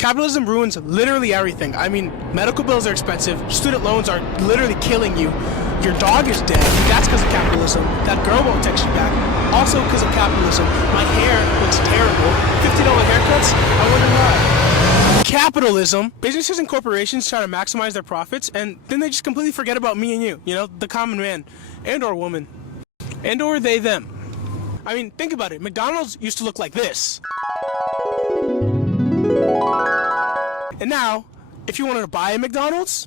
Capitalism ruins literally everything. I mean, medical bills are expensive, student loans are literally killing you, your dog is dead, that's because of capitalism, that girl won't text you back, also because of capitalism, my hair looks terrible, $50 haircuts, I wonder why. Capitalism, businesses and corporations try to maximize their profits, and then they just completely forget about me and you, the common man, and or woman, and or they, them. I mean, think about it, McDonald's used to look like this. And now, if you wanted to buy a McDonald's,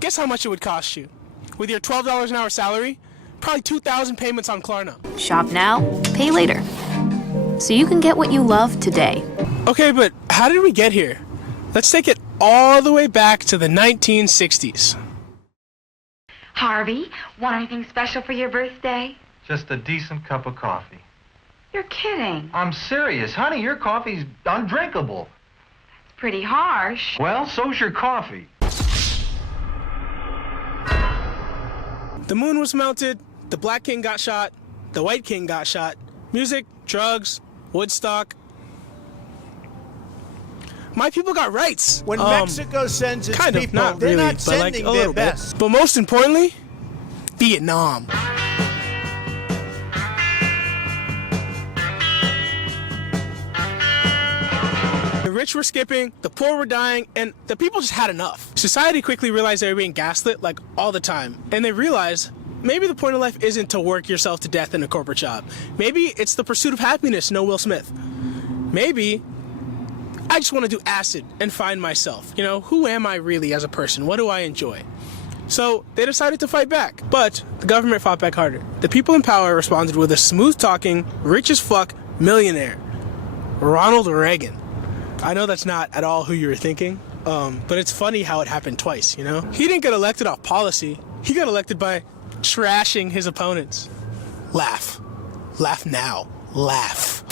guess how much it would cost you? With your $12 an hour salary, probably 2,000 payments on Klarna. Shop now, pay later. So you can get what you love today. Okay, but how did we get here? Let's take it all the way back to the 1960s. Harvey, want anything special for your birthday? Just a decent cup of coffee. You're kidding. I'm serious. Honey, your coffee's undrinkable. It's pretty harsh. Well, so's your coffee. The moon was melted, the black king got shot, the white king got shot. Music, drugs, Woodstock. My people got rights. When Mexico sends its people, not they're really, not sending their best. But most importantly, Vietnam. The rich were skipping, the poor were dying, and the people just had enough. Society quickly realized they were being gaslit, like, all the time. And they realized maybe the point of life isn't to work yourself to death in a corporate job. Maybe it's the pursuit of happiness, no Will Smith. Maybe I just want to do acid and find myself. Who am I really as a person? What do I enjoy? So they decided to fight back. But the government fought back harder. The people in power responded with a smooth-talking, rich as fuck millionaire, Ronald Reagan. I know that's not at all who you were thinking, but it's funny how it happened twice, He didn't get elected off policy. He got elected by trashing his opponents. Laugh. Laugh now. Laugh.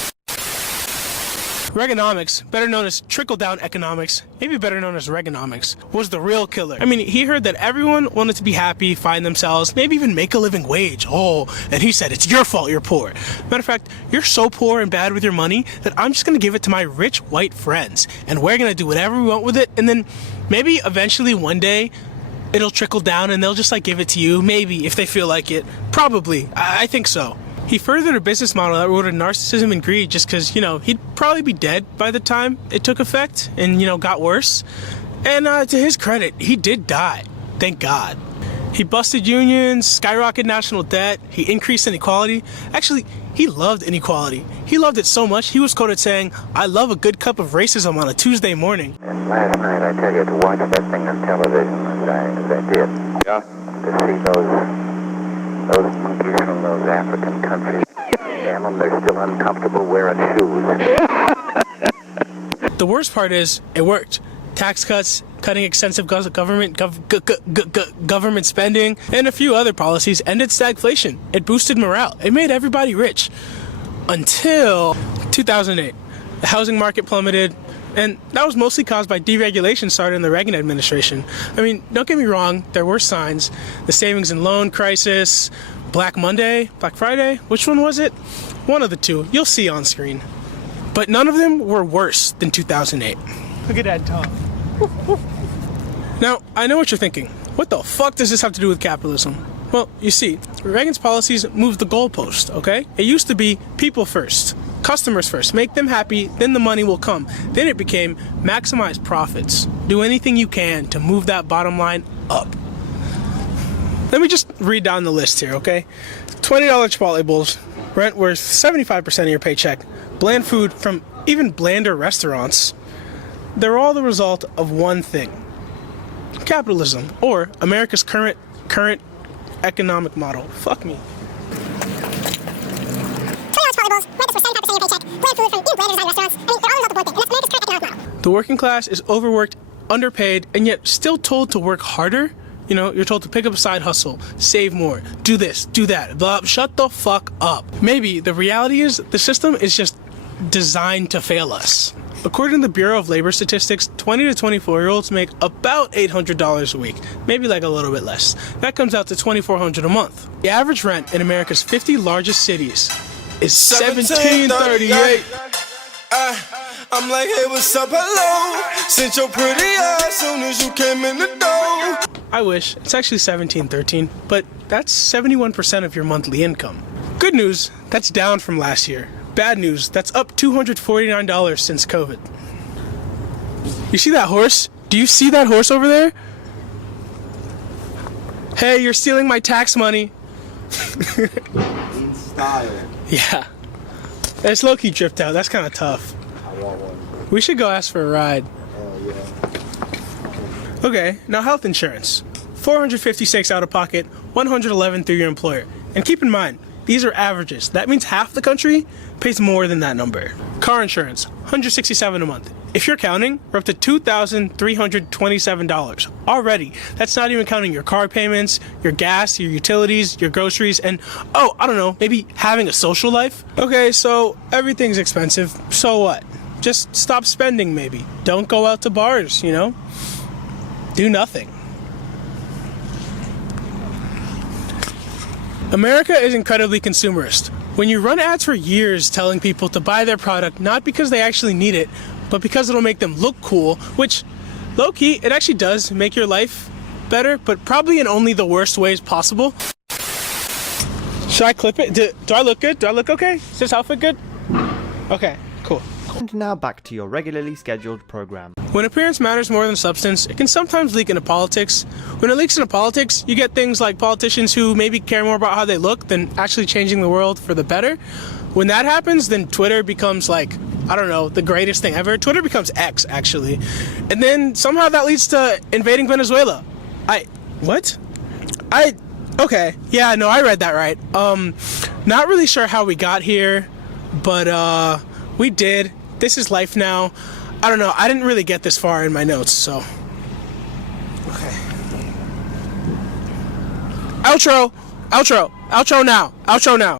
Reaganomics, better known as trickle-down economics, maybe better known as Reaganomics, was the real killer. I mean, he heard that everyone wanted to be happy, find themselves, maybe even make a living wage. And he said, it's your fault you're poor. Matter of fact, you're so poor and bad with your money that I'm just going to give it to my rich white friends, and we're going to do whatever we want with it, and then maybe eventually one day it'll trickle down and they'll just give it to you, maybe, if they feel like it. Probably. I think so. He furthered a business model that rooted in narcissism and greed just because, he'd probably be dead by the time it took effect and, got worse. And to his credit, he did die. Thank God. He busted unions, skyrocketed national debt, he increased inequality. Actually, he loved inequality. He loved it so much, he was quoted saying, "I love a good cup of racism on a Tuesday morning." And last night, I tell you, to watch that thing on television as I did. Yeah. To see those monkeys from those African countries. Damn them, they're still uncomfortable wearing shoes. The worst part is, it worked. Tax cuts, cutting extensive government spending, and a few other policies ended stagflation. It boosted morale. It made everybody rich. Until 2008. The housing market plummeted, and that was mostly caused by deregulation started in the Reagan administration. I mean, don't get me wrong, there were signs. The savings and loan crisis, Black Monday, Black Friday, which one was it? One of the two, you'll see on screen. But none of them were worse than 2008. Look at that talk. Now, I know what you're thinking. What the fuck does this have to do with capitalism? Well, you see, Reagan's policies moved the goalpost, okay? It used to be people first. Customers first, make them happy, then the money will come. Then it became maximize profits. Do anything you can to move that bottom line up. Let me just read down the list here, okay? $20 Chipotle bowls, rent worth 75% of your paycheck, bland food from even blander restaurants. They're all the result of one thing. Capitalism, or America's current economic model. Fuck me. The working class is overworked, underpaid, and yet still told to work harder. You're told to pick up a side hustle, save more, do this, do that, blah, shut the fuck up. Maybe the reality is the system is just designed to fail us. According to the Bureau of Labor Statistics, 20 to 24-year-olds make about $800 a week, maybe a little bit less. That comes out to $2,400 a month. The average rent in America's 50 largest cities is $1,738. I'm like, hey, what's up, hello? Since your pretty ass soon as you came in the door. I wish. It's actually 1713, but that's 71% of your monthly income. Good news, that's down from last year. Bad news, that's up $249 since COVID. You see that horse? Do you see that horse over there? Hey, you're stealing my tax money. In style. Yeah. It's low-key dripped out. That's kind of tough. I want one. We should go ask for a ride. Hell yeah. Okay, now health insurance. $456 out of pocket, $111 through your employer. And keep in mind, these are averages. That means half the country pays more than that number. Car insurance, $167 a month. If you're counting, we're up to $2,327 already. That's not even counting your car payments, your gas, your utilities, your groceries, and oh, I don't know, maybe having a social life. Okay, so everything's expensive. So what? Just stop spending maybe. Don't go out to bars, you know? Do nothing. America is incredibly consumerist. When you run ads for years telling people to buy their product not because they actually need it, but because it'll make them look cool, which, low-key, it actually does make your life better, but probably in only the worst ways possible. Should I clip it? Do I look good? Do I look okay? Is this outfit good? Okay, cool. And now back to your regularly scheduled program. When appearance matters more than substance, it can sometimes leak into politics. When it leaks into politics, you get things like politicians who maybe care more about how they look than actually changing the world for the better. When that happens, then Twitter becomes like, I don't know, the greatest thing ever. Twitter becomes X, actually. And then somehow that leads to invading Venezuela. Okay, yeah, no, I read that right. Not really sure how we got here, but we did. This is life now. I don't know, I didn't really get this far in my notes, so. Okay. Outro now.